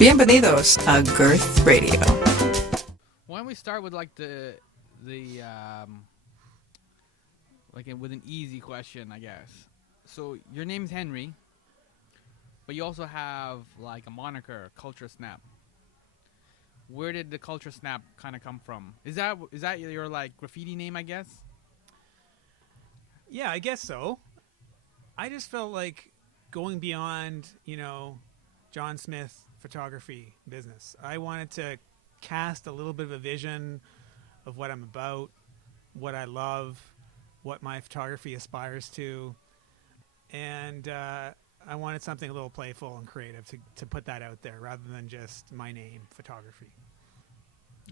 Bienvenidos a Girth Radio. Why don't we start with like the with an easy question, I guess. So your name's Henry, but you also have like a moniker, Culture Snap. Where did the Culture Snap kind of come from? Is that your like graffiti name, I guess? Yeah, I guess so. I just felt like going beyond, John Smith photography business. I wanted to cast a little bit of a vision of what I'm about, what I love, what my photography aspires to, and I wanted something a little playful and creative to put that out there rather than just my name, photography.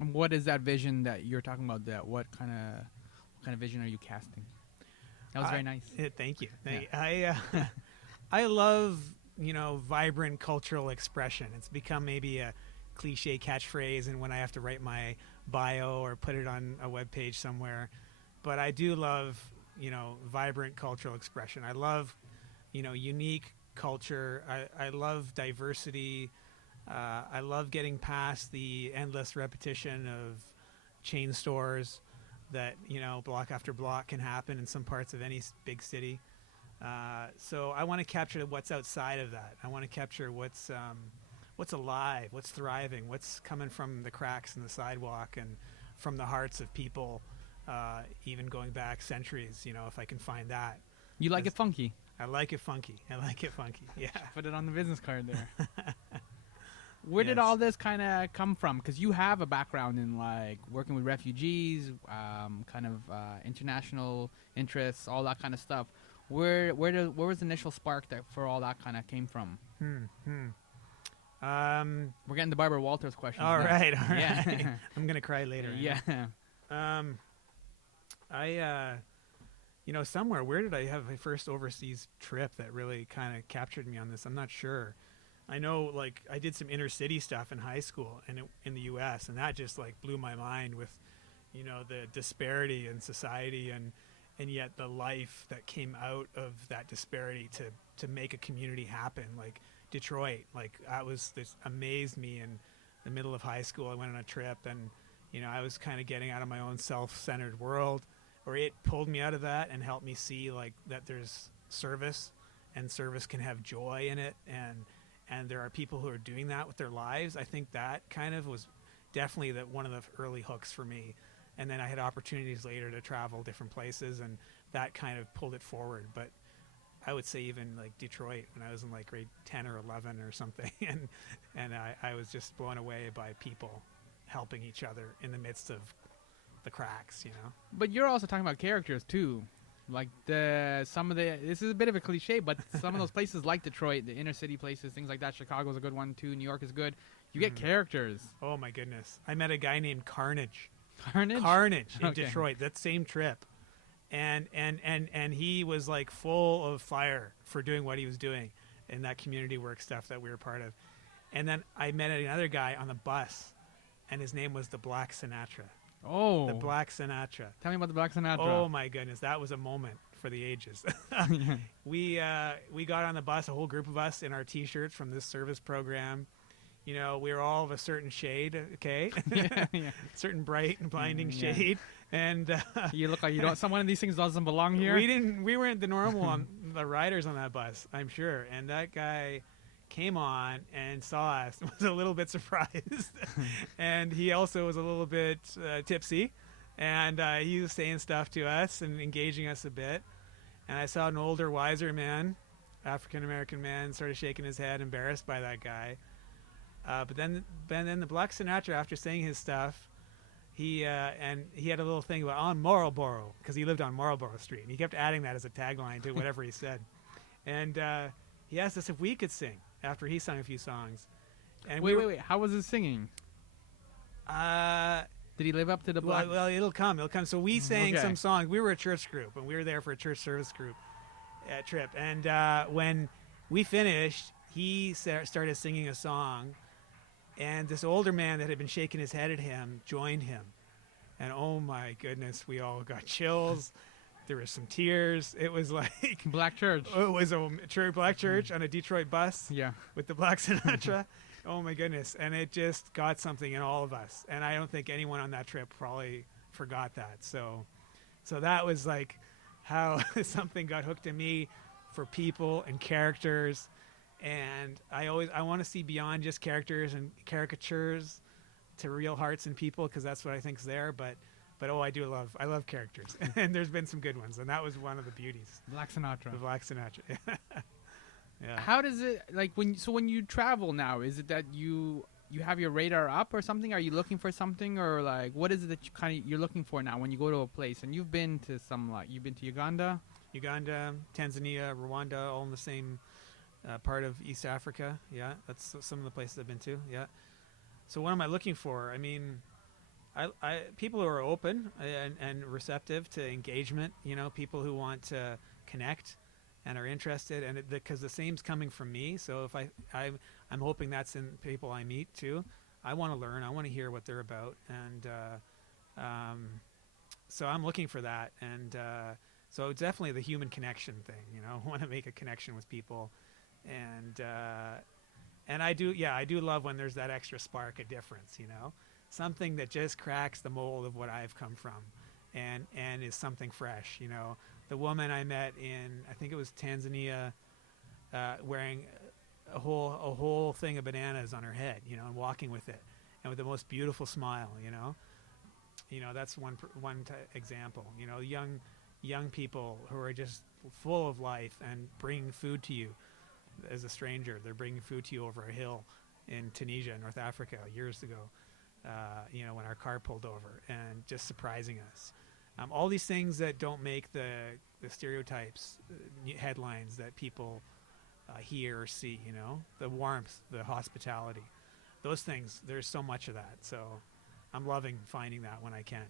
And what is that vision that you're talking about? What kind of vision are you casting? That was very nice. Thank you. I love vibrant cultural expression. It's become maybe a cliche catchphrase, and when I have to write my bio or put it on a web page somewhere, but I do love vibrant cultural expression. I love unique culture. I love diversity. I love getting past the endless repetition of chain stores that block after block can happen in some parts of any big city. So I want to capture what's outside of that. I want to capture what's alive, what's thriving, what's coming from the cracks in the sidewalk and from the hearts of people, even going back centuries. If I can find that. You like it funky. I like it funky. Yeah. Put it on the business card there. Where did all this kind of come from? Because you have a background in like working with refugees, international interests, all that kind of stuff. Where was the initial spark for all that kind of came from? We're getting the Barbara Walters question. All right. Yeah. I'm gonna cry later. Yeah. Somewhere. Where did I have my first overseas trip that really kind of captured me on this? I'm not sure. I know, like, I did some inner city stuff in high school and in the U.S., and that just like blew my mind with, the disparity in society and yet the life that came out of that disparity to make a community happen. Like Detroit, this amazed me in the middle of high school. I went on a trip and, I was kind of getting out of my own self-centered world, or it pulled me out of that and helped me see like that there's service, and service can have joy in it, and there are people who are doing that with their lives. I think that kind of was definitely one of the early hooks for me. And then I had opportunities later to travel different places, and that kind of pulled it forward. But I would say even like Detroit, when I was in like grade 10 or 11 or something, and I was just blown away by people helping each other in the midst of the cracks, But you're also talking about characters too. Like this is a bit of a cliche, but some of those places like Detroit, the inner city places, things like that. Chicago's a good one too. New York is good. You get characters. Oh my goodness. I met a guy named Carnage in Okay. Detroit, that same trip. And he was like full of fire for doing what he was doing in that community work stuff that we were part of. And then I met another guy on the bus, and his name was the Black Sinatra. Oh. The Black Sinatra. Tell me about the Black Sinatra. Oh my goodness, that was a moment for the ages. We got on the bus, a whole group of us in our T-shirts from this service program. We were all of a certain shade, okay? Yeah. Certain bright and blinding shade. And you look like one of these things doesn't belong here. We weren't the normal the riders on that bus, I'm sure. And that guy came on and saw us, was a little bit surprised. And he also was a little bit tipsy. And he was saying stuff to us and engaging us a bit. And I saw an older, wiser man, African-American man, sort of shaking his head, embarrassed by that guy. But then the Black Sinatra, after saying his stuff, he had a little thing about on Marlboro, because he lived on Marlboro Street. And he kept adding that as a tagline to whatever he said. And he asked us if we could sing after he sung a few songs. And wait. How was his singing? Did he live up to the Black? Well, it'll come. So we sang some songs. We were a church group, and we were there for a church service group trip. And when we finished, he started singing a song, and this older man that had been shaking his head at him joined him. And oh my goodness, we all got chills. There was some tears. It was like Black Church. It was a black church on a Detroit bus. Yeah, with the Black Sinatra. Oh my goodness. And it just got something in all of us. And I don't think anyone on that trip probably forgot that. So that was like how something got hooked in me for people and characters. And I want to see beyond just characters and caricatures to real hearts and people, because that's what I think's there. But oh, I love characters. And there's been some good ones. And that was one of the beauties. Black Sinatra. The Black Sinatra. Yeah. How does it like when you travel now? Is it that you have your radar up or something? Are you looking for something, or like what is it that you're looking for now when you go to a place? And you've been to you've been to Uganda, Tanzania, Rwanda, all in the same part of East Africa. Yeah, that's some of the places I've been to. Yeah. So what am I looking for? I mean, I people who are open and receptive to engagement. You know, people who want to connect and are interested, and because the same's coming from me. So if I'm hoping that's in people I meet too. I want to learn. I want to hear what they're about, and so I'm looking for that. And so it's definitely the human connection thing. You know, I want to make a connection with people, and I do love when there's that extra spark of difference. You know, something that just cracks the mold of what I've come from, and is something fresh. You know. The woman I met in, I think it was Tanzania, wearing a whole thing of bananas on her head, you know, and walking with it, and with the most beautiful smile, you know. That's one example. You know, young people who are just full of life and bringing food to you as a stranger. They're bringing food to you over a hill in Tunisia, North Africa, years ago. You know, when our car pulled over, and just surprising us. All these things that don't make the stereotypes, headlines that people hear or see, you know, the warmth, the hospitality, those things, there's so much of that. So I'm loving finding that when I can.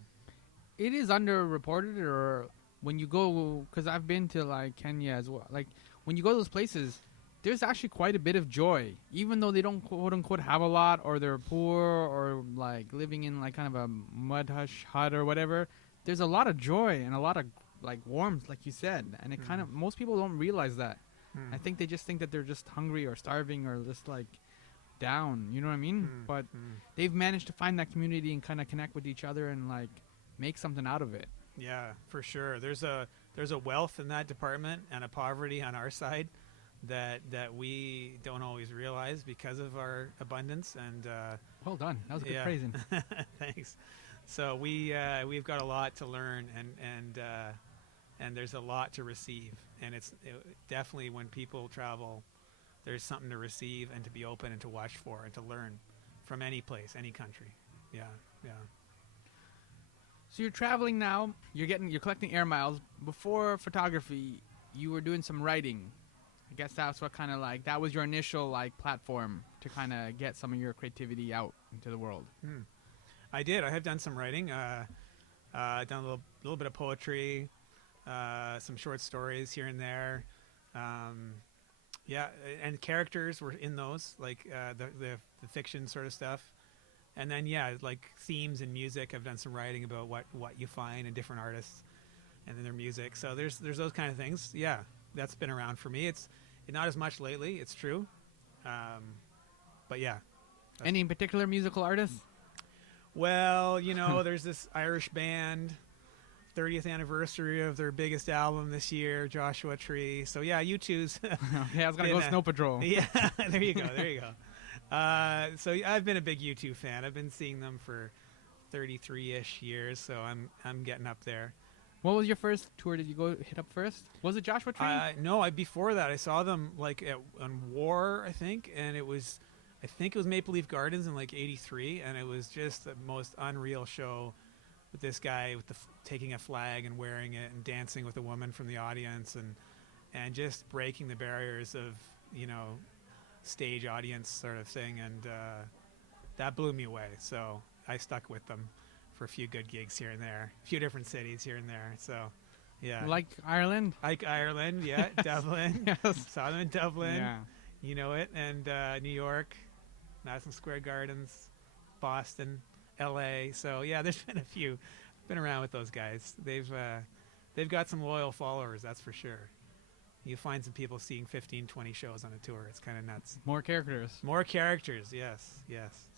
It is underreported, or when you go, because I've been to like Kenya as well, like when you go to those places, there's actually quite a bit of joy, even though they don't quote unquote have a lot, or they're poor, or like living in like kind of a mud hush hut or whatever. There's a lot of joy and a lot of like warmth, like you said, and it kind of, most people don't realize that. I think they just think that they're just hungry or starving or just like down, you know what I mean? But they've managed to find that community and kind of connect with each other and like make something out of it. Yeah, for sure. There's a wealth in that department and a poverty on our side that we don't always realize because of our abundance. And well done. That was good phrasing. Thanks. So we've got a lot to learn, and there's a lot to receive, and it definitely, when people travel, there's something to receive and to be open and to watch for and to learn from any place, any country. Yeah. So you're traveling now. You're collecting air miles. Before photography, you were doing some writing. I guess that's what kind of like that was your initial like platform to kind of get some of your creativity out into the world. I did. I have done some writing. Done a little bit of poetry, some short stories here and there. And characters were in those, like the fiction sort of stuff. And then like themes in music. I've done some writing about what you find in different artists and in their music. So there's those kind of things. Yeah, that's been around for me. It's not as much lately. It's true. But yeah. Any particular musical artists? Well, you know, there's this Irish band, 30th anniversary of their biggest album this year, Joshua Tree. So yeah, U2's. Okay, I was gonna go Snow Patrol. Yeah, there you go. So I've been a big U2 fan. I've been seeing them for 33-ish years, so I'm getting up there. What was your first tour? Did you go hit up first? Was it Joshua Tree? No, before that I saw them like on War, I think, and it was Maple Leaf Gardens in like '83, and it was just the most unreal show with this guy with taking a flag and wearing it and dancing with a woman from the audience and just breaking the barriers of, you know, stage audience sort of thing, and that blew me away. So I stuck with them for a few good gigs here and there, a few different cities here and there. So yeah, like Ireland, yeah. Dublin. Yes. Saw them in Dublin. Yeah. You know it. And New York, Madison Square Gardens, Boston, L.A. So yeah, there's been a few. Been around with those guys. They've got some loyal followers, that's for sure. You find some people seeing 15, 20 shows on a tour. It's kind of nuts. More characters. More characters, yes.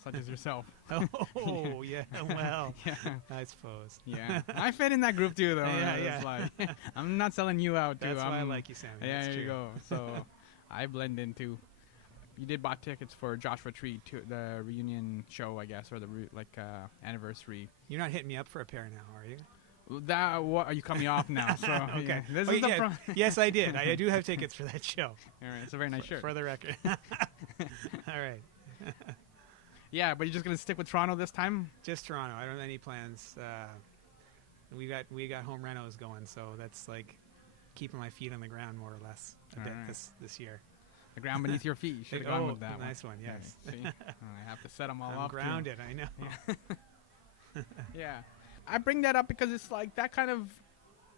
Such as yourself. Oh, yeah, well, Yeah. I suppose. Yeah. I fit in that group too, though. Yeah, It's like, I'm not selling you out, too. That's why I like you, Sammy. Yeah, That's there you true. go. So I blend in too. You did buy tickets for Joshua Tree to the reunion show, I guess, or the anniversary. You're not hitting me up for a pair now, are you? What are you coming off now? So Okay. yeah, this Oh, is the yeah. front. Yes, I did. I do have tickets for that show. All right, it's a very nice shirt. For the record. All right. Yeah, but you're just gonna stick with Toronto this time? Just Toronto. I don't have any plans. We got home renos going, so that's like keeping my feet on the ground more or less a All bit right. this year. The ground beneath your feet. You should have gone with that nice one. Yes. Okay, see? I have to set them all I'm up. too. grounded. I know. Yeah. I bring that up because it's like that kind of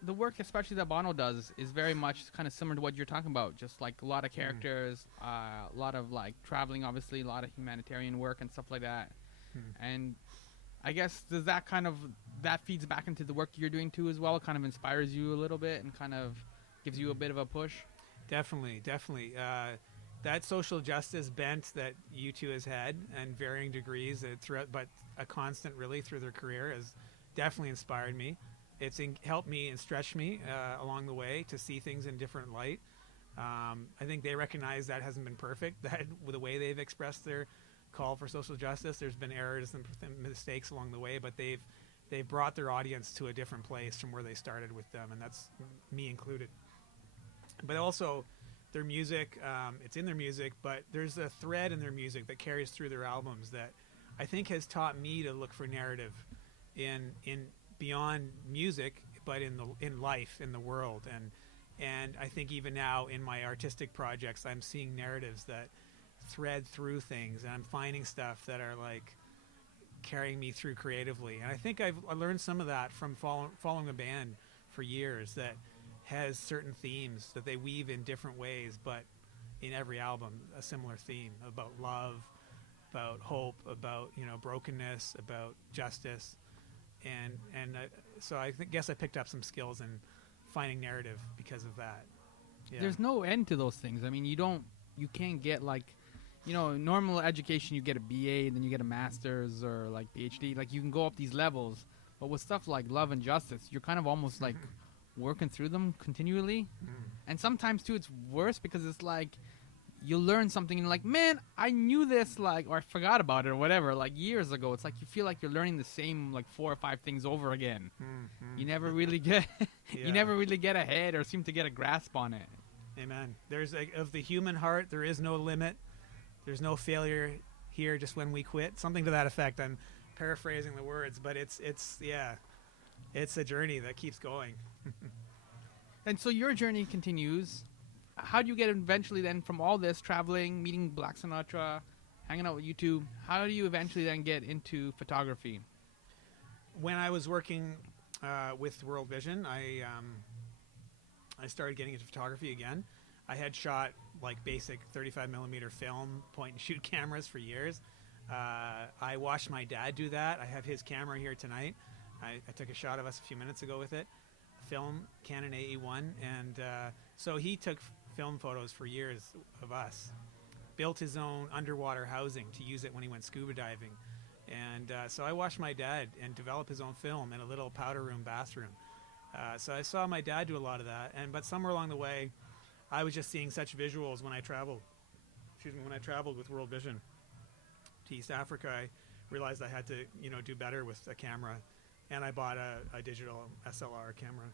the work, especially that Bono does, is very much kind of similar to what you're talking about. Just like a lot of characters, a lot of like traveling, obviously, a lot of humanitarian work and stuff like that. And I guess does that kind of that feeds back into the work you're doing too as well? It kind of inspires you a little bit and kind of gives you a bit of a push. Definitely. That social justice bent that U2 has had, and varying degrees throughout, but a constant really through their career, has definitely inspired me. It's helped me and stretched me along the way to see things in different light. I think they recognize that hasn't been perfect. That with the way they've expressed their call for social justice, there's been errors and mistakes along the way, but they've brought their audience to a different place from where they started with them, and that's me included. But also their music, it's in their music, but there's a thread in their music that carries through their albums that I think has taught me to look for narrative in beyond music, but in life, in the world. And I think even now in my artistic projects, I'm seeing narratives that thread through things, and I'm finding stuff that are like carrying me through creatively. And I think I learned some of that from following a band for years that has certain themes that they weave in different ways, but in every album a similar theme about love, about hope, about brokenness, about justice, and so I guess I picked up some skills in finding narrative because of that. Yeah. There's no end to those things. I mean, you can't get like, normal education, you get a BA, then you get a master's or like PhD. Like you can go up these levels, but with stuff like love and justice, you're kind of almost like working through them continually. And sometimes too, it's worse because it's like you learn something and you're like, man, I knew this, like, or I forgot about it or whatever, like years ago. It's like you feel like you're learning the same like 4 or 5 things over again. You never really get you never really get ahead or seem to get a grasp on it. Amen. There's of the human heart, there is no limit. There's no failure here, just when we quit. Something to that effect. I'm paraphrasing the words, but it's a journey that keeps going. And so your journey continues. How do you get eventually then from all this traveling, meeting Black Sinatra, hanging out with U2? How do you eventually then get into photography? When I was working with World Vision, I started getting into photography again. I had shot like basic 35 millimeter film point and shoot cameras for years. I watched my dad do that. I have his camera here tonight. I took a shot of us a few minutes ago with it. Film, Canon AE1. And so he took film photos for years of us. Built his own underwater housing to use it when he went scuba diving. And so I watched my dad and develop his own film in a little powder room bathroom. So I saw my dad do a lot of that. But somewhere along the way, I was just seeing such visuals when I traveled. When I traveled with World Vision to East Africa, I realized I had to, do better with a camera. And I bought a digital SLR camera,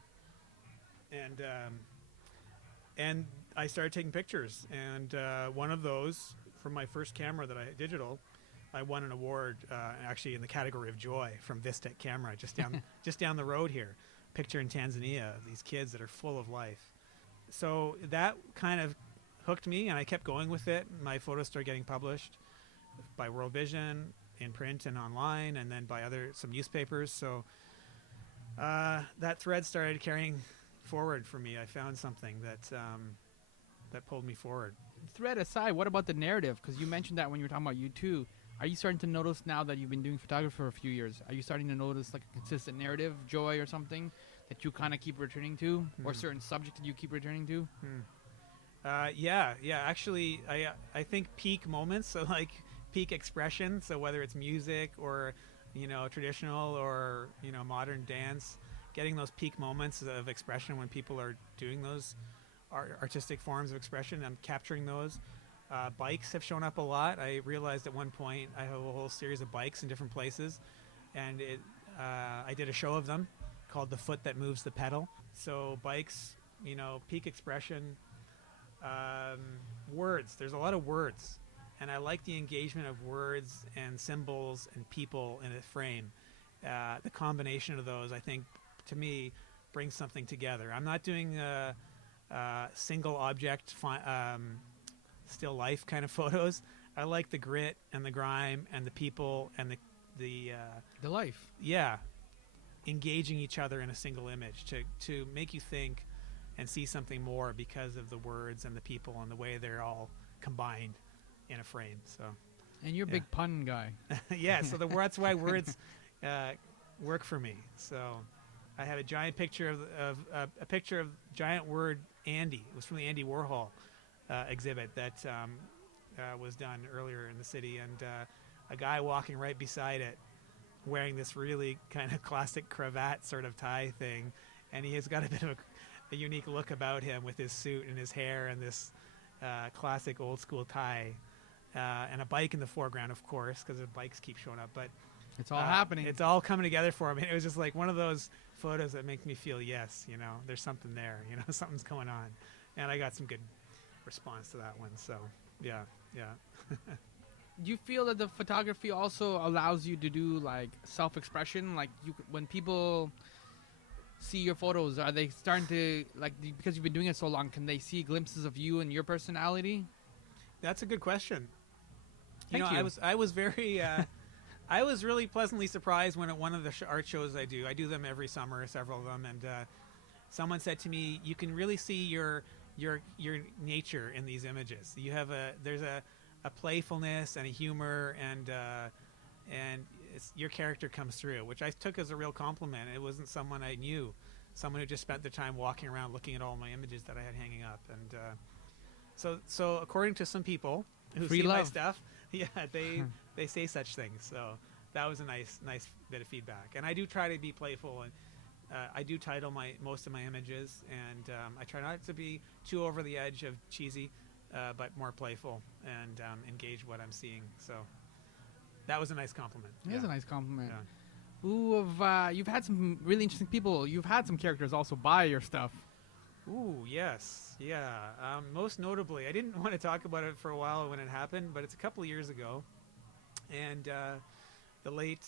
and I started taking pictures. And one of those, from my first camera that I had digital, I won an award actually in the category of joy from Vistec Camera, just down the road here. Picture in Tanzania of these kids that are full of life. So that kind of hooked me, and I kept going with it. My photos started getting published by World Vision, in print and online, and then by some newspapers. So that thread started carrying forward for me. I found something that pulled me forward. Thread aside, what about the narrative? Because you mentioned that when you were talking about U2. Are you starting to notice now that you've been doing photography for a few years? Are you starting to notice like a consistent narrative, joy or something that you kind of keep returning to, or certain subject that you keep returning to? Yeah. Actually, I think peak moments, so like peak expression. So whether it's music or traditional or modern dance, getting those peak moments of expression when people are doing those artistic forms of expression, I'm capturing those. Bikes have shown up a lot. I realized at one point I have a whole series of bikes in different places, and I did a show of them called "The Foot That Moves the Pedal." So bikes, peak expression. Words. There's a lot of words, and I like the engagement of words and symbols and people in a frame. The combination of those, I think, to me, brings something together. I'm not doing single object still life kind of photos. I like the grit and the grime and the people and the life. Yeah, engaging each other in a single image to make you think and see something more because of the words and the people and the way they're all combined in a frame. So, and you're a big pun guy. Yeah, so that's why words work for me. So, I had a giant picture of a picture of giant word Andy. It was from the Andy Warhol exhibit that was done earlier in the city, and a guy walking right beside it, wearing this really kind of classic cravat sort of tie thing, and he has got a bit of a unique look about him with his suit and his hair and this classic old school tie, and a bike in the foreground, of course, because the bikes keep showing up. But it's all happening. It's all coming together for him. And it was just like one of those photos that make me feel, yes, there's something there. Something's going on, and I got some good response to that one. So yeah. Do you feel that the photography also allows you to do like self-expression? Like when people see your photos, are they starting to because you've been doing it so long, can they see glimpses of you and your personality? That's a good question. Thank you. I was very I was really pleasantly surprised when at one of the art shows I do them every summer, several of them, and someone said to me, you can really see your nature in these images. There's a playfulness and a humor, and your character comes through, which I took as a real compliment. It wasn't someone I knew, someone who just spent the time walking around looking at all my images that I had hanging up. And so according to some people who see my stuff, they say such things. So that was a nice bit of feedback. And I do try to be playful, and I do title most of my images, and I try not to be too over the edge of cheesy, but more playful and engage what I'm seeing. So that was a nice compliment. It is a nice compliment. Yeah. Ooh, you've had some really interesting people. You've had some characters also buy your stuff. Ooh, yes. Yeah. Most notably, I didn't want to talk about it for a while when it happened, but it's a couple of years ago. And the late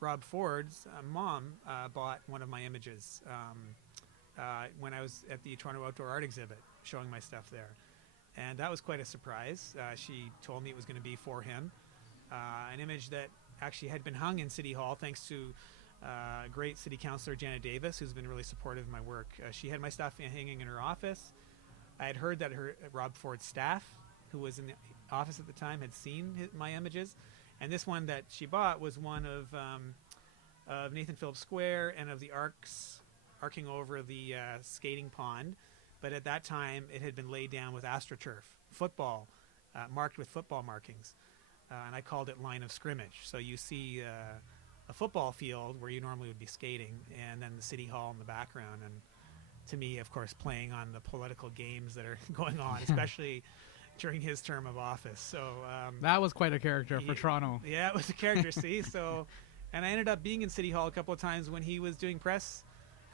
Rob Ford's mom bought one of my images when I was at the Toronto Outdoor Art Exhibit showing my stuff there. And that was quite a surprise. She told me it was going to be for him. An image that actually had been hung in City Hall thanks to great city councillor Janet Davis, who's been really supportive of my work. She had my stuff hanging in her office. I had heard that Rob Ford's staff, who was in the office at the time, had seen my images. And this one that she bought was one of Nathan Phillips Square and of the arcing over the skating pond. But at that time, it had been laid down with AstroTurf, football, marked with football markings. And I called it line of scrimmage. So you see a football field where you normally would be skating, and then the City Hall in the background. And to me, of course, playing on the political games that are going on, especially during his term of office. So that was quite a character for Toronto. Yeah, it was a character, see? So, and I ended up being in City Hall a couple of times when he was doing press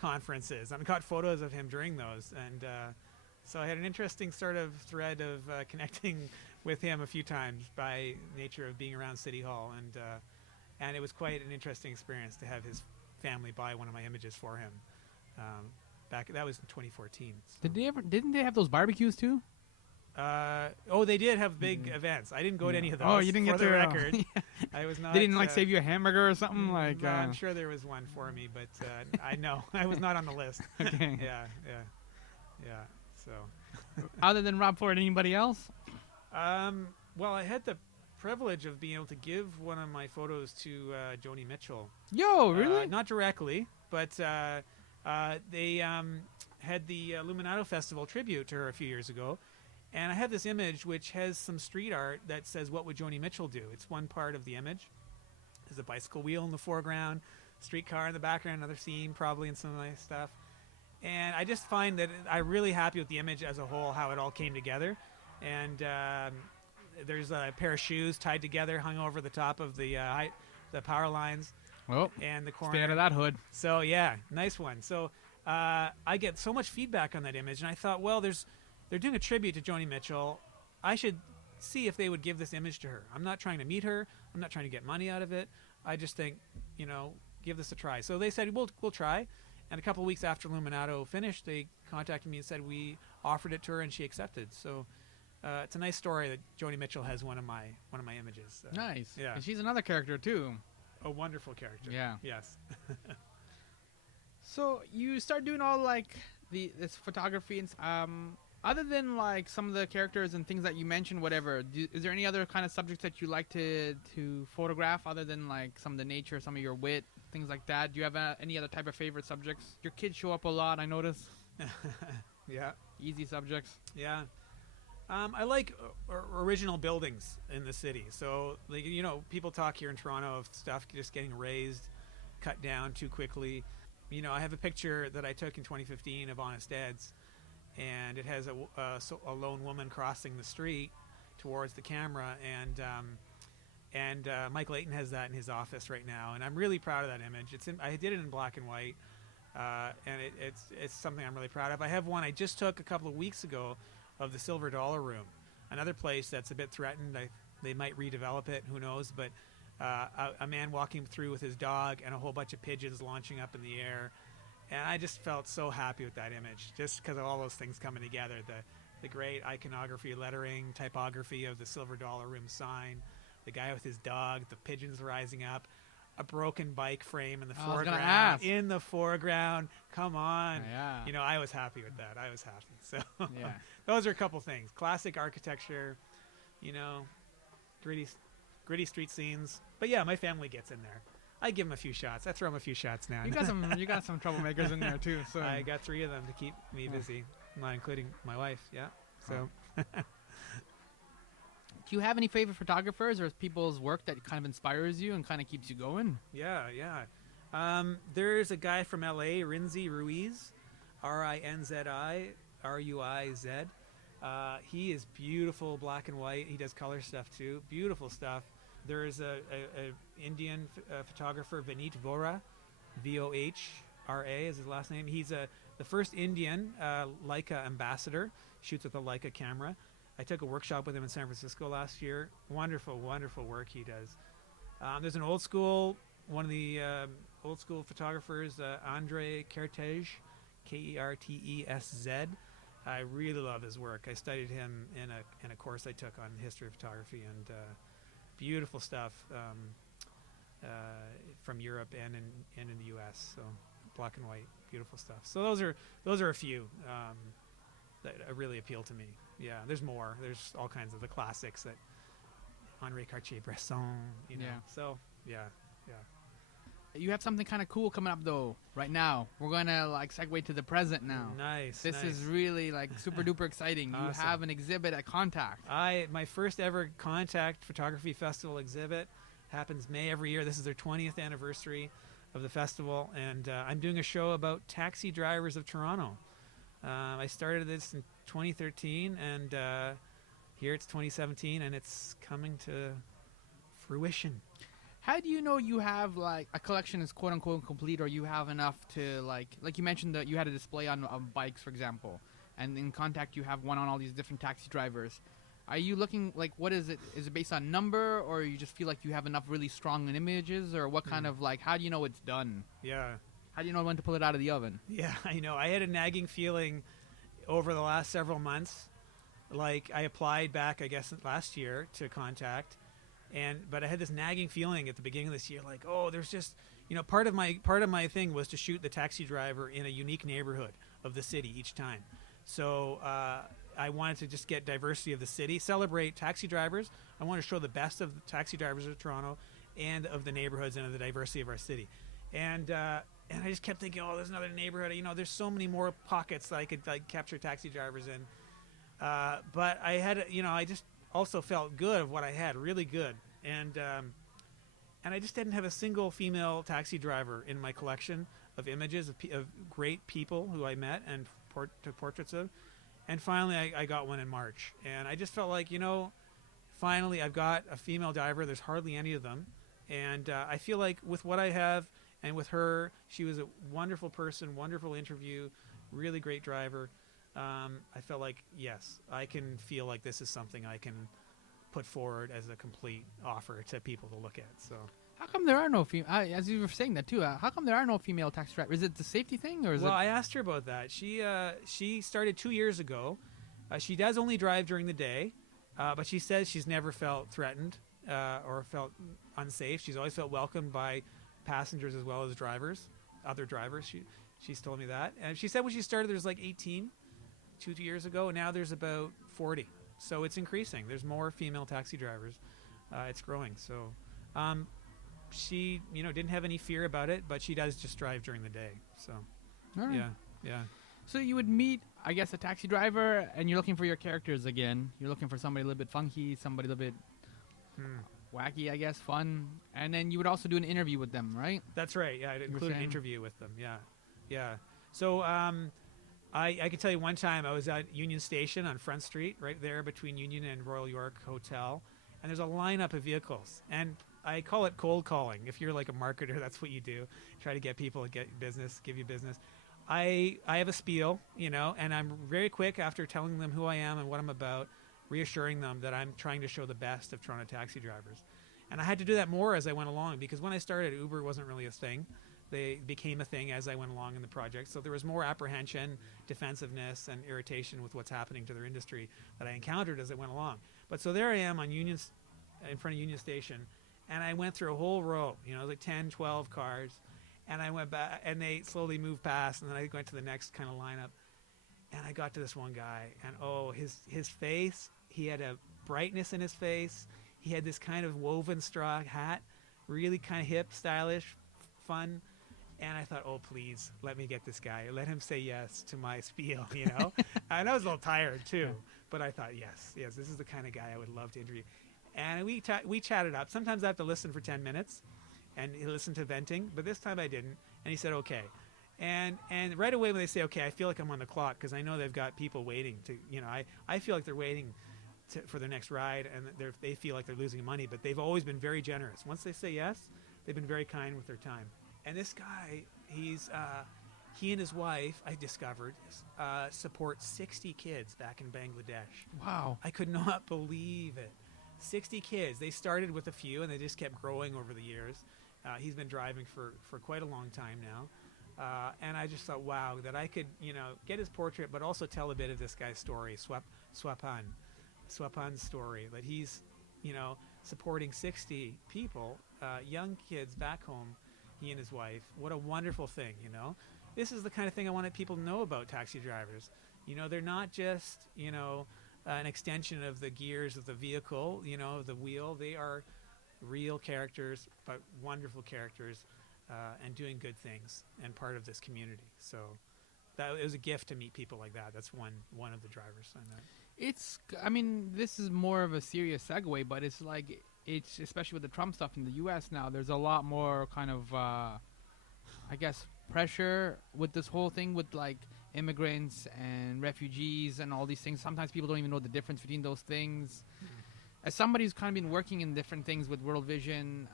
conferences. I got photos of him during those, and so I had an interesting sort of thread of connecting with him a few times by nature of being around City Hall, and it was quite an interesting experience to have his family buy one of my images for him. That was in 2014. So. Didn't they have those barbecues too? They did have big events. I didn't go to any of those. Oh, you didn't get the to record. I was not. They didn't save you a hamburger or something no, like. I'm sure there was one for me, but I know I was not on the list. Okay. Yeah. So. Other than Rob Ford, anybody else? Well, I had the privilege of being able to give one of my photos to Joni Mitchell. Yo, really? Not directly, but they had the Illuminato Festival tribute to her a few years ago, And I have this image which has some street art that says, "What would Joni Mitchell do?" It's one part of the image. There's a bicycle wheel in the foreground, streetcar in the background, another scene probably, and some nice stuff. And I just find that I'm really happy with the image as a whole, how it all came together. And there's a pair of shoes tied together, hung over the top of the power lines. Well, and the corner. stay out of that hood. So yeah, nice one. So I get so much feedback on that image, and I thought, well, they're doing a tribute to Joni Mitchell. I should see if they would give this image to her. I'm not trying to meet her. I'm not trying to get money out of it. I just think, give this a try. So they said, we'll try. And a couple of weeks after Illuminato finished, they contacted me and said we offered it to her, and she accepted. So it's a nice story that Joni Mitchell has one of my images. Nice. Yeah. And she's another character too. A wonderful character. Yeah. Yes. So you start doing all this photography and other than like some of the characters and things that you mentioned, whatever. Is there any other kind of subjects that you like to photograph other than like some of the nature, some of your wit, things like that? Do you have any other type of favorite subjects? Your kids show up a lot, I notice. Yeah. Easy subjects. Yeah. I like original buildings in the city. So, people talk here in Toronto of stuff just getting razed, cut down too quickly. I have a picture that I took in 2015 of Honest Ed's, and it has a lone woman crossing the street towards the camera, and Mike Layton has that in his office right now, and I'm really proud of that image. I did it in black and white, and it's something I'm really proud of. I have one I just took a couple of weeks ago of the Silver Dollar Room, another place that's a bit threatened. They might redevelop it, who knows, but a man walking through with his dog and a whole bunch of pigeons launching up in the air, and I just felt so happy with that image, just because of all those things coming together. The great iconography, lettering, typography of the Silver Dollar Room sign, the guy with his dog, the pigeons rising up, a broken bike frame in the foreground. In the foreground, come on. Yeah. I was happy with that. I was happy. So Yeah. those are a couple things. Classic architecture, gritty street scenes. But yeah, my family gets in there. I give them a few shots. I throw them a few shots now. You got some troublemakers in there too. So I got 3 of them to keep me busy, not including my wife. Yeah. So. Do you have any favorite photographers or people's work that kind of inspires you and kind of keeps you going? Yeah. There's a guy from LA, Rinzi Ruiz, Rinzi Ruiz. He is beautiful, black and white. He does color stuff too. Beautiful stuff. There's a Indian photographer, Vineet Vohra, Vohra is his last name. He's the first Indian Leica ambassador. Shoots with a Leica camera. I took a workshop with him in San Francisco last year. Wonderful, wonderful work he does. There's one of the old school photographers, Andre Kertész, Kertesz. I really love his work. I studied him in a course I took on history of photography, and beautiful stuff from Europe and in the U.S. So black and white, beautiful stuff. So those are a few that really appeal to me. Yeah, there's more. There's all kinds of the classics that Henri Cartier-Bresson, Yeah. So yeah. You have something kind of cool coming up though right now. We're gonna segue to the present now. Nice. This is really super duper exciting. You Awesome. have an exhibit at Contact. My first ever Contact Photography Festival exhibit happens May every year. This is their 20th anniversary of the festival, and I'm doing a show about taxi drivers of Toronto. I started this in 2013, and here it's 2017, and it's coming to fruition. How do you know you have a collection is quote unquote complete, or you have enough to like you mentioned that you had a display on bikes, for example, and in Contact you have one on all these different taxi drivers. Are you looking what is it? Is it based on number, or you just feel like you have enough really strong images, or what kind of how do you know it's done? Yeah. How do you know when to pull it out of the oven? Yeah, I know. I had a nagging feeling over the last several months. I applied back, I guess, last year to Contact, but I had this nagging feeling at the beginning of this year, there's just, part of my thing was to shoot the taxi driver in a unique neighborhood of the city each time. So I wanted to just get diversity of the city, celebrate taxi drivers. I want to show the best of the taxi drivers of Toronto and of the neighborhoods and of the diversity of our city. And I just kept thinking, there's another neighborhood. There's so many more pockets that I could capture taxi drivers in. But I had, I just also felt good of what I had, really good, and I just didn't have a single female taxi driver in my collection of images of great people who I met and took portraits of. And finally, I got one in March, and I just felt like, finally I've got a female diver. There's hardly any of them, and I feel like with what I have and with her, she was a wonderful person, wonderful interview, really great driver. I felt like, yes, I can feel like this is something I can put forward as a complete offer to people to look at. So How come there are no female? As you were saying that too. How come there are no female taxi drivers? Is it the safety thing, or is well, it? I asked her about that. She started 2 years ago. She does only drive during the day, but she says she's never felt threatened or felt unsafe. She's always felt welcomed by passengers as well as other drivers. She's told me that, and she said when she started there's like 18 2 years ago, and now there's about 40. So it's increasing. There's more female taxi drivers. It's growing. So she, didn't have any fear about it, but she does just drive during the day. So, All right. yeah. So you would meet, I guess, a taxi driver, and you're looking for your characters again. You're looking for somebody a little bit funky, somebody a little bit wacky, I guess, fun. And then you would also do an interview with them, right? That's right. Yeah, I'd include an saying? interview with them. Yeah. So I can tell you one time I was at Union Station on Front Street, right there between Union and Royal York Hotel, and there's a lineup of vehicles. And I call it cold calling. If you're like a marketer, that's what you do. Try to get people to get business, give you business. I have a spiel, and I'm very quick after telling them who I am and what I'm about, reassuring them that I'm trying to show the best of Toronto taxi drivers. And I had to do that more as I went along, because when I started, Uber wasn't really a thing. They became a thing as I went along in the project. So there was more apprehension, defensiveness, and irritation with what's happening to their industry that I encountered as I went along. But so there I am on in front of Union Station, and I went through a whole row, like 10, 12 cars, and I went back, and they slowly moved past, and then I went to the next kind of lineup, and I got to this one guy, and his face, he had a brightness in his face. He had this kind of woven straw hat, really kind of hip, stylish, fun. And I thought, oh, please, let me get this guy. Let him say yes to my spiel, And I was a little tired, too. But I thought, yes, this is the kind of guy I would love to interview. And we chatted up. Sometimes I have to listen for 10 minutes, and he listened to venting. But this time I didn't. And he said, okay. And right away when they say, okay, I feel like I'm on the clock, because I know they've got people waiting to, I feel like they're waiting for their next ride, and they feel like they're losing money. But they've always been very generous. Once they say yes, they've been very kind with their time. And this guy, he and his wife, I discovered, support 60 kids back in Bangladesh. Wow. I could not believe it. 60 kids. They started with a few, and they just kept growing over the years. He's been driving for quite a long time now. And I just thought, wow, that I could, get his portrait, but also tell a bit of this guy's story, Swapan's story, that he's, supporting 60 people, young kids back home, he and his wife. What a wonderful thing, This is the kind of thing I wanted people to know about taxi drivers. They're not just, an extension of the gears of the vehicle, the wheel. They are real characters, but wonderful characters, and doing good things and part of this community. So it was a gift to meet people like that. That's one of the drivers I met. This is more of a serious segue, but it's like, it's especially with the Trump stuff in the U.S. now, there's a lot more kind of, pressure with this whole thing with like immigrants and refugees and all these things. Sometimes people don't even know the difference between those things. As somebody who's kind of been working in different things with World Vision,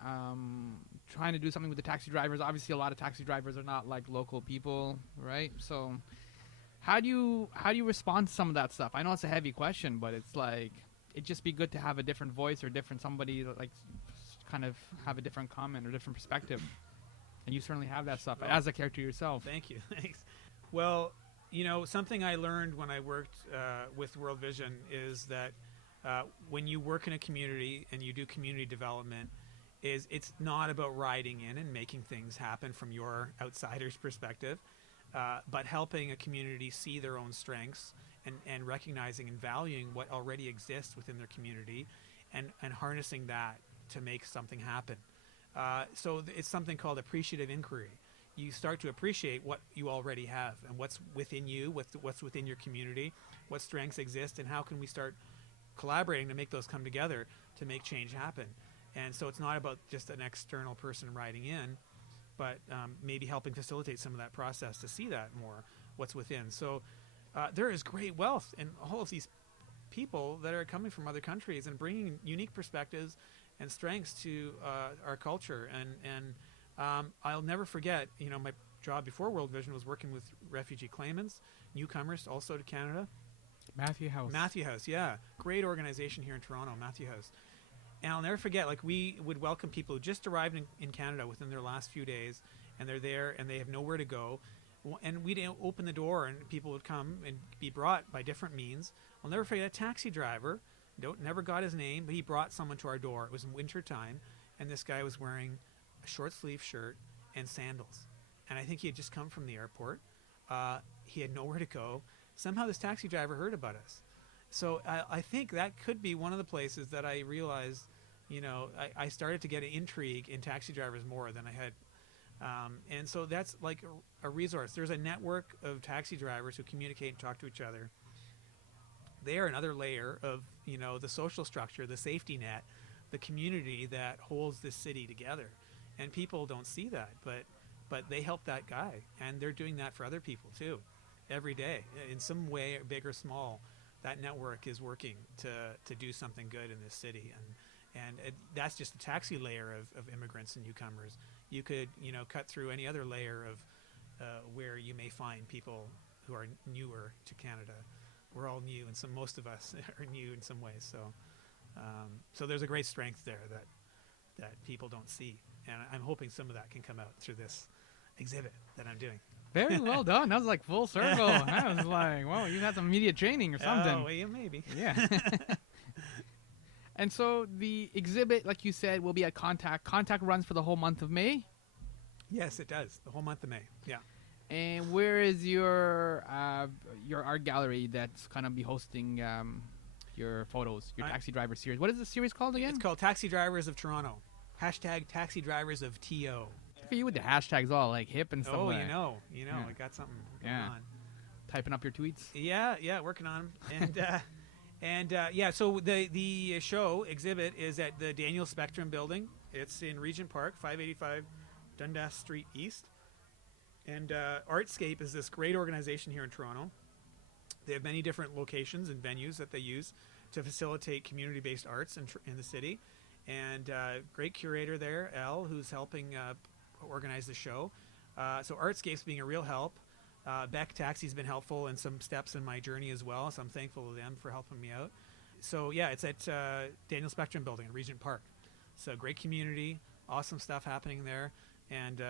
trying to do something with the taxi drivers, obviously a lot of taxi drivers are not like local people, right? So how do you respond to some of that stuff? I know it's a heavy question, but it's like, it'd just be good to have a different voice or somebody that like kind of have a different comment or different perspective. And you certainly have that stuff as a character yourself. Thank you. Thanks. Well, something I learned when I worked with World Vision is that when you work in a community and you do community development, it's not about riding in and making things happen from your outsider's perspective, but helping a community see their own strengths and recognizing and valuing what already exists within their community and harnessing that to make something happen. So it's something called appreciative inquiry. you start to appreciate what you already have and what's within you, what's within your community, what strengths exist, and how can we start collaborating to make those come together to make change happen. And so it's not about just an external person riding in, but maybe helping facilitate some of that process to see that more, what's within. So there is great wealth in all of these people that are coming from other countries and bringing unique perspectives and strengths to our culture. And I'll never forget, my job before World Vision was working with refugee claimants, newcomers also to Canada. Matthew House. Yeah. Great organization here in Toronto, Matthew House. And I'll never forget, we would welcome people who just arrived in Canada within their last few days, and they're there and they have nowhere to go. And we'd open the door and people would come and be brought by different means. I'll never forget a taxi driver, never got his name, but he brought someone to our door. It was in winter time, and this guy was wearing a short sleeve shirt and sandals. And I think he had just come from the airport. He had nowhere to go. Somehow this taxi driver heard about us. So I think that could be one of the places that I realized, I started to get an intrigue in taxi drivers more than I had. And so that's like a resource. There's a network of taxi drivers who communicate and talk to each other. They are another layer of, the social structure, the safety net, the community that holds this city together. And people don't see that, but they help that guy. And they're doing that for other people too, every day. In some way, big or small, that network is working to do something good in this city. And that's just the taxi layer of immigrants and newcomers. You could, cut through any other layer of where you may find people who are newer to Canada. We're all new, and most of us are new in some ways. So there's a great strength there that people don't see, and I'm hoping some of that can come out through this exhibit that I'm doing. Very well done. That was like full circle. I was like, whoa, you had some media training or something. Oh, yeah, maybe. Yeah. And so the exhibit, like you said, will be at Contact. Contact runs for the whole month of May? Yes, it does. The whole month of May. Yeah. And where is your art gallery that's going to be hosting your photos, your taxi driver series? What is the series called again? It's called Taxi Drivers of Toronto. # Taxi Drivers of TO. Look at you with the hashtags all like hip and stuff. Oh, like yeah. I got something going on. Typing up your tweets. Yeah, working on them. And so the show exhibit is at the Daniel Spectrum building. It's in Regent Park, 585 Dundas Street East. And Artscape is this great organization here in Toronto. They have many different locations and venues that they use to facilitate community-based arts in the city. And great curator there, Elle, who's helping organize the show. So Artscape's being a real help. Beck Taxi's been helpful in some steps in my journey as well, so I'm thankful to them for helping me out. So yeah, it's at Daniel Spectrum Building in Regent Park. So great community, awesome stuff happening there, and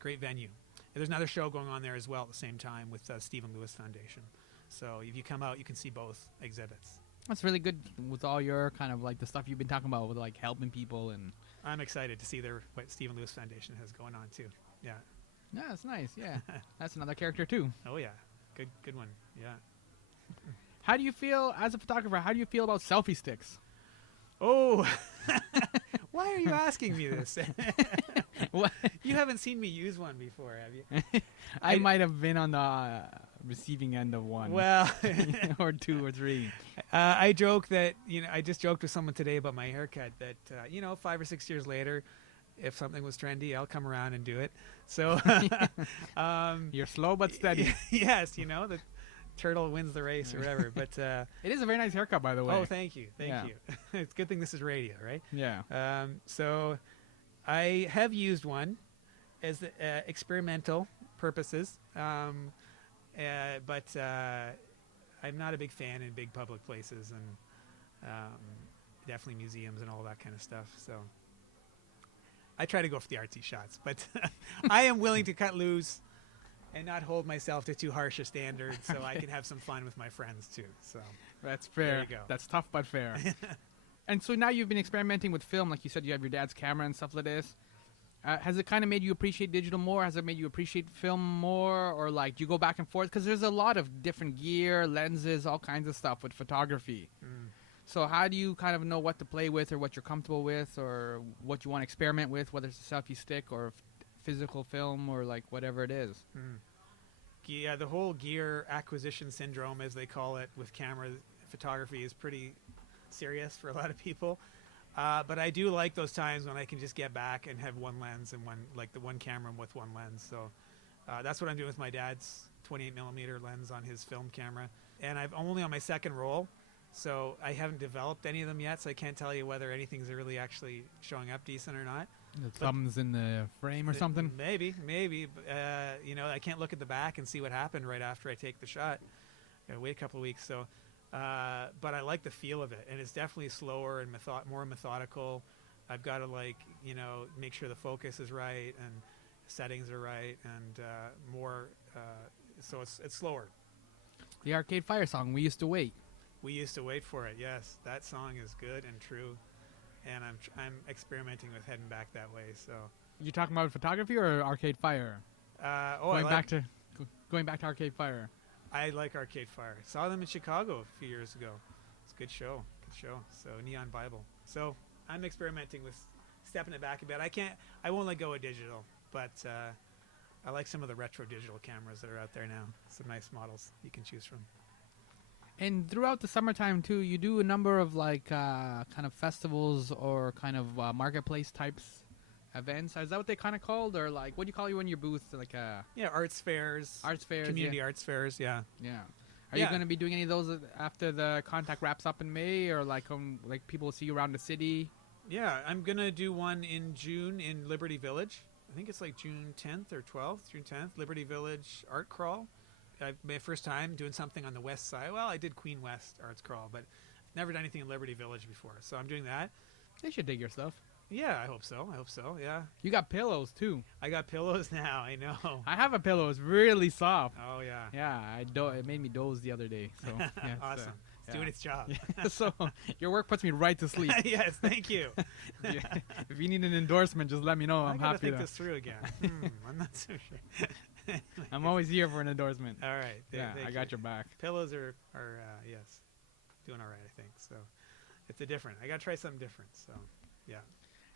great venue. And there's another show going on there as well at the same time with Stephen Lewis Foundation. So if you come out, you can see both exhibits. That's really good with all your kind of like the stuff you've been talking about with like helping people, and I'm excited to see what Stephen Lewis Foundation has going on too. Yeah. Yeah, that's nice. Yeah, that's another character too. Oh yeah, good one. Yeah. How do you feel as a photographer? How do you feel about selfie sticks? Oh, why are you asking me this? What? You haven't seen me use one before, have you? I might have been on the receiving end of one. Well, or two or three. I joke that I just joked with someone today about my haircut that 5 or 6 years later, if something was trendy, I'll come around and do it. So you're slow but steady. Yes, the turtle wins the race or whatever. But it is a very nice haircut, by the way. Oh, thank you. It's a good thing this is radio, right? Yeah. So I have used one as experimental purposes, but I'm not a big fan in big public places and definitely museums and all that kind of stuff. So I try to go for the artsy shots, but I am willing to cut loose and not hold myself to too harsh a standard, so I can have some fun with my friends too. So that's fair. There you go. That's tough but fair. And so now you've been experimenting with film, like you said, you have your dad's camera and stuff like this. Has it kind of made you appreciate digital more? Has it made you appreciate film more, or like do you go back and forth? Because there's a lot of different gear, lenses, all kinds of stuff with photography. So how do you kind of know what to play with, or what you're comfortable with, or what you want to experiment with, whether it's a selfie stick or physical film or like whatever it is. Yeah, the whole gear acquisition syndrome, as they call it, with camera photography is pretty serious for a lot of people. But I do like those times when I can just get back and have one lens and the one camera with one lens. So that's what I'm doing with my dad's 28 millimeter lens on his film camera. And I'm only on my second roll, so I haven't developed any of them yet. So I can't tell you whether anything's really actually showing up decent or not. The thumbs in the frame or something? Maybe. I can't look at the back and see what happened right after I take the shot. Gotta wait a couple of weeks. So, but I like the feel of it, and it's definitely slower and more methodical. I've got to make sure the focus is right and settings are right, and more. So it's slower. The Arcade Fire song, We Used to Wait. We used to wait for it. Yes, that song is good and true. And I'm experimenting with heading back that way. So You talking about photography or Arcade Fire? Going back to Arcade Fire. I like Arcade Fire. Saw them in Chicago a few years ago. It's a good show. So Neon Bible. So I'm experimenting with stepping it back a bit. I won't let go of digital, but I like some of the retro digital cameras that are out there now. Some nice models you can choose from. And throughout the summertime too, you do a number of kind of festivals or kind of marketplace types events. Is that what they kind of called, or like what do you call you in your booth? Arts fairs, community arts fairs. Yeah. Are you going to be doing any of those after the contact wraps up in May, or like people will see you around the city? Yeah, I'm gonna do one in June in Liberty Village. I think it's like June 10th or 12th. June 10th, Liberty Village Art Crawl. My first time doing something on the west side. Well, I did Queen West Arts Crawl, but never done anything in Liberty Village before. So I'm doing that. They should dig your stuff. Yeah, I hope so. Yeah. You got pillows too. I got pillows now. I know. I have a pillow. It's really soft. Oh yeah. Yeah, it made me doze the other day. So yeah, awesome. It's doing its job. Yeah. So your work puts me right to sleep. Yes, thank you. If you need an endorsement, just let me know. I'm happy to think this through again. I'm not so sure. I'm always here for an endorsement. All right. I got your back. Pillows are yes, doing all right, I think. So it's I got to try something different. So yeah.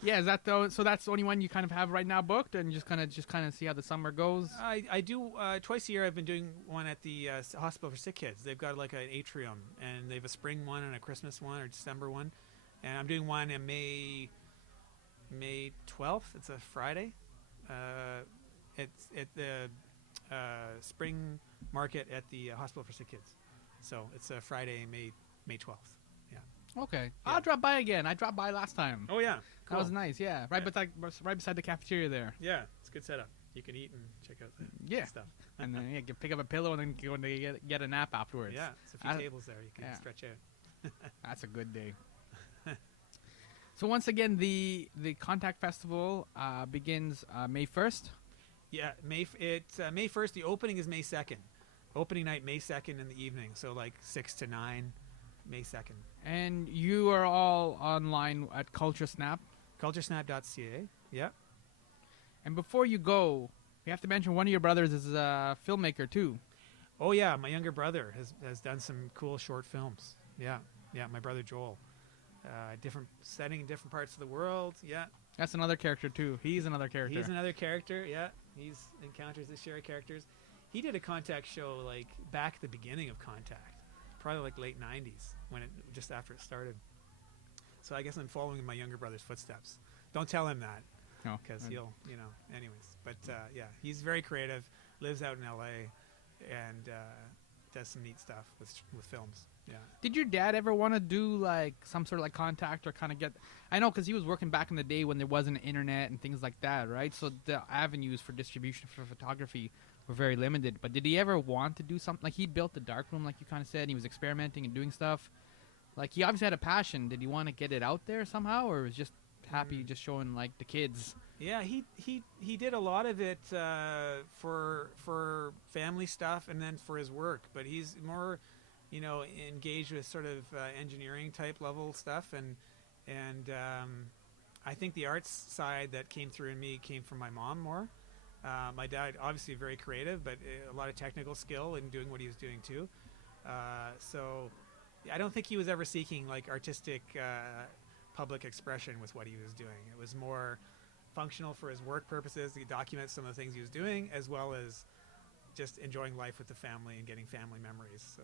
Yeah, is that though? So that's the only one you kind of have right now booked, and just kind of see how the summer goes. I do twice a year. I've been doing one at the hospital for sick kids. They've got like an atrium, and they have a spring one and a Christmas one or December one, and I'm doing one in May 12th. It's a Friday. It's at the spring market at the hospital for sick kids. So it's a Friday, May 12th. Yeah. Okay. Yeah. I'll drop by again. I dropped by last time. Oh yeah. Cool. That was nice. Yeah. Right beside the cafeteria there. Yeah, it's a good setup. You can eat and check out the stuff. And then you can pick up a pillow and then go and get a nap afterwards. Yeah, it's a few tables there. You can stretch out. That's a good day. So once again, the Contact Festival begins May 1st. Yeah, May 1st. The opening is May 2nd. Opening night, May 2nd in the evening. So like 6 to 9, May 2nd. And you are all online at CultureSnap. CultureSnap.ca. Yeah. And before you go, we have to mention one of your brothers is a filmmaker too. Oh yeah, my younger brother has done some cool short films. Yeah, my brother Joel. Different setting in different parts of the world. Yeah. That's another character too. He's another character. Yeah. He's encounters the share characters. He did a Contact show like back at the beginning of Contact, probably like late 90s just after it started. So I guess I'm following in my younger brother's footsteps. Don't tell him that. No. Because he'll, anyways. But yeah, he's very creative, lives out in LA, and does some neat stuff with films. Yeah. Did your dad ever want to do like some sort of like Contact or kind of get? I know because he was working back in the day when there wasn't internet and things like that, right? So the avenues for distribution for photography were very limited. But did he ever want to do something? Like he built the darkroom, like you kind of said, and he was experimenting and doing stuff. Like he obviously had a passion. Did he want to get it out there somehow, or was just happy just showing like the kids? Yeah, he did a lot of it for family stuff and then for his work. But he's more, engaged with sort of engineering type level stuff, and I think the arts side that came through in me came from my mom more. My dad obviously very creative, but a lot of technical skill in doing what he was doing too. So I don't think he was ever seeking like artistic public expression with what he was doing. It was more functional for his work purposes. He documents some of the things he was doing, as well as just enjoying life with the family and getting family memories. So,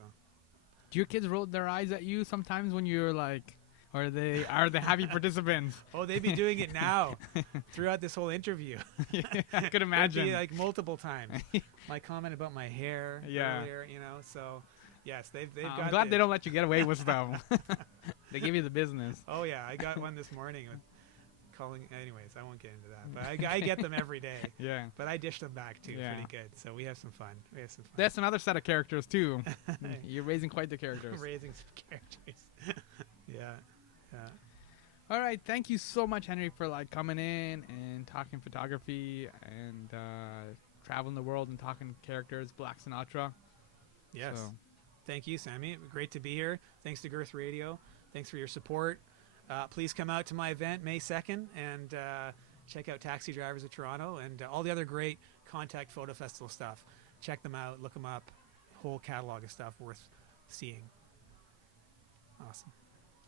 Do your kids roll their eyes at you sometimes when you're like, or are they happy participants? oh, they'd be doing it now throughout this whole interview. Yeah, I could It'd imagine. be like multiple times. My comment about my hair Yeah. earlier, so yes, they've I'm got glad they don't let you get away with stuff. They give you the business. Oh yeah, I got one this morning with calling. Anyways, I won't get into that, but I get them every day. Yeah. But I dish them back too, Yeah. pretty good. So we have some fun. That's another set of characters too. You're raising quite the characters. Raising some characters. Yeah. All right, thank you so much, Henry, for like coming in and talking photography and traveling the world and talking characters, Black Sinatra. Yes. So, Thank you, Sammy. Great to be here. Thanks to Girth Radio. Thanks for your support. Please come out to my event May 2nd and check out Taxi Drivers of Toronto and all the other great Contact Photo Festival stuff. Check them out. Look them up. Whole catalog of stuff worth seeing. Awesome.